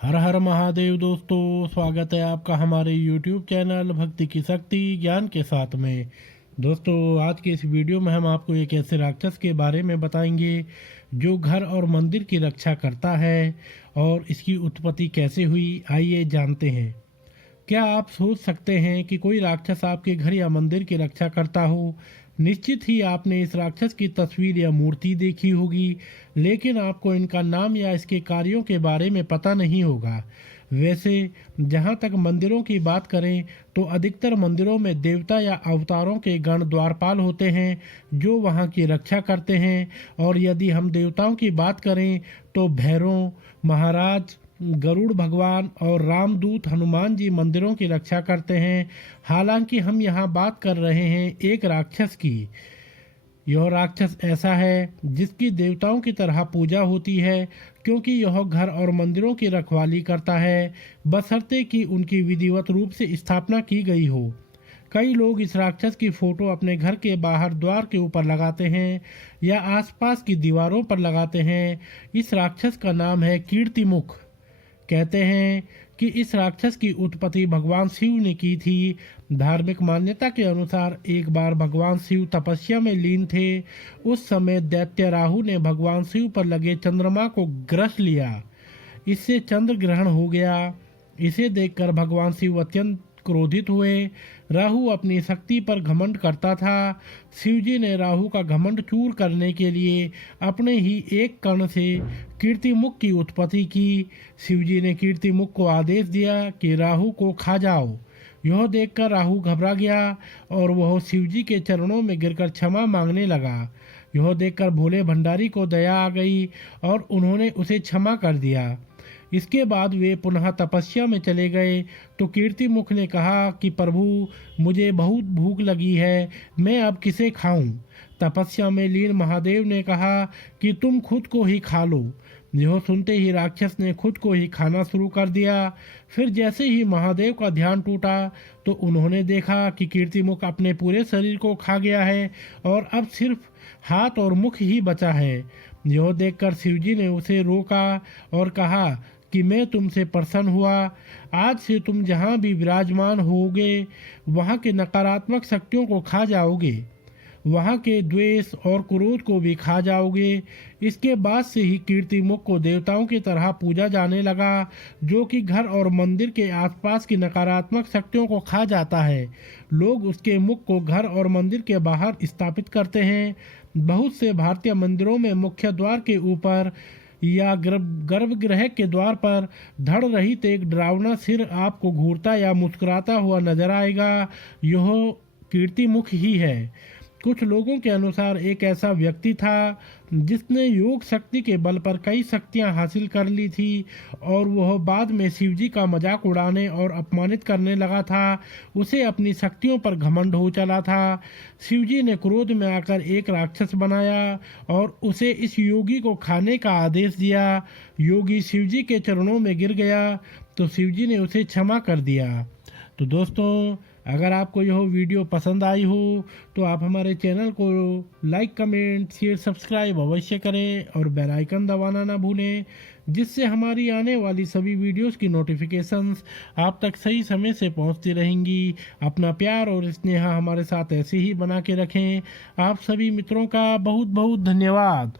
हर हर महादेव दोस्तों, स्वागत है आपका हमारे YouTube चैनल भक्ति की शक्ति ज्ञान के साथ में। दोस्तों, आज के इस वीडियो में हम आपको एक ऐसे राक्षस के बारे में बताएंगे जो घर और मंदिर की रक्षा करता है और इसकी उत्पत्ति कैसे हुई, आइए जानते हैं। क्या आप सोच सकते हैं कि कोई राक्षस आपके घर या मंदिर की रक्षा करता हो? निश्चित ही आपने इस राक्षस की तस्वीर या मूर्ति देखी होगी, लेकिन आपको इनका नाम या इसके कार्यों के बारे में पता नहीं होगा। वैसे जहाँ तक मंदिरों की बात करें तो अधिकतर मंदिरों में देवता या अवतारों के गण द्वारपाल होते हैं जो वहाँ की रक्षा करते हैं। और यदि हम देवताओं की बात करें तो भैरव, महाराज, गरुड़ भगवान और रामदूत हनुमान जी मंदिरों की रक्षा करते हैं। हालांकि हम यहाँ बात कर रहे हैं एक राक्षस की। यह राक्षस ऐसा है जिसकी देवताओं की तरह पूजा होती है, क्योंकि यह घर और मंदिरों की रखवाली करता है, बशर्ते कि उनकी विधिवत रूप से स्थापना की गई हो। कई लोग इस राक्षस की फोटो अपने घर के बाहर द्वार के ऊपर लगाते हैं या आसपास की दीवारों पर लगाते हैं। इस राक्षस का नाम है कीर्तिमुख। कहते हैं कि इस राक्षस की उत्पत्ति भगवान शिव ने की थी। धार्मिक मान्यता के अनुसार एक बार भगवान शिव तपस्या में लीन थे। उस समय दैत्य राहु ने भगवान शिव पर लगे चंद्रमा को ग्रस लिया। इससे चंद्र ग्रहण हो गया। इसे देखकर भगवान शिव अत्यंत क्रोधित हुए। राहु अपनी शक्ति पर घमंड करता था। शिवजी ने राहु का घमंड चूर करने के लिए अपने ही एक कर्ण से कीर्तिमुख की उत्पत्ति की। शिवजी ने कीर्तिमुख को आदेश दिया कि राहु को खा जाओ। यह देखकर राहु घबरा गया और वह शिवजी के चरणों में गिरकर क्षमा मांगने लगा। यह देखकर भोले भंडारी को दया आ गई और उन्होंने उसे क्षमा कर दिया। इसके बाद वे पुनः तपस्या में चले गए तो कीर्तिमुख ने कहा कि प्रभु, मुझे बहुत भूख लगी है, मैं अब किसे खाऊं? तपस्या में लीन महादेव ने कहा कि तुम खुद को ही खा लो। यह सुनते ही राक्षस ने खुद को ही खाना शुरू कर दिया। फिर जैसे ही महादेव का ध्यान टूटा तो उन्होंने देखा कि कीर्तिमुख अपने पूरे शरीर को खा गया है और अब सिर्फ हाथ और मुख ही बचा है। यह देखकर शिवजी ने उसे रोका और कहा कि मैं तुमसे प्रसन्न हुआ। आज से तुम जहाँ भी विराजमान होगे वहाँ के नकारात्मक शक्तियों को खा जाओगे, वहाँ के द्वेष और क्रोध को भी खा जाओगे। इसके बाद से ही कीर्तिमुख को देवताओं की तरह पूजा जाने लगा, जो कि घर और मंदिर के आसपास की नकारात्मक शक्तियों को खा जाता है। लोग उसके मुख को घर और मंदिर के बाहर स्थापित करते हैं। बहुत से भारतीय मंदिरों में मुख्य द्वार के ऊपर या गर्भगृह के द्वार पर धड़ रहित एक डरावना सिर आपको घूरता या मुस्कुराता हुआ नजर आएगा। यह कीर्तिमुख ही है। कुछ लोगों के अनुसार एक ऐसा व्यक्ति था जिसने योग शक्ति के बल पर कई शक्तियां हासिल कर ली थी और वह बाद में शिवजी का मजाक उड़ाने और अपमानित करने लगा था। उसे अपनी शक्तियों पर घमंड हो चला था। शिवजी ने क्रोध में आकर एक राक्षस बनाया और उसे इस योगी को खाने का आदेश दिया। योगी शिवजी के चरणों में गिर गया तो शिवजी ने उसे क्षमा कर दिया। तो दोस्तों, अगर आपको यह वीडियो पसंद आई हो तो आप हमारे चैनल को लाइक, कमेंट, शेयर, सब्सक्राइब अवश्य करें और बेल आइकन दबाना ना भूलें, जिससे हमारी आने वाली सभी वीडियोस की नोटिफिकेशंस आप तक सही समय से पहुंचती रहेंगी। अपना प्यार और स्नेह हमारे साथ ऐसे ही बना के रखें। आप सभी मित्रों का बहुत बहुत धन्यवाद।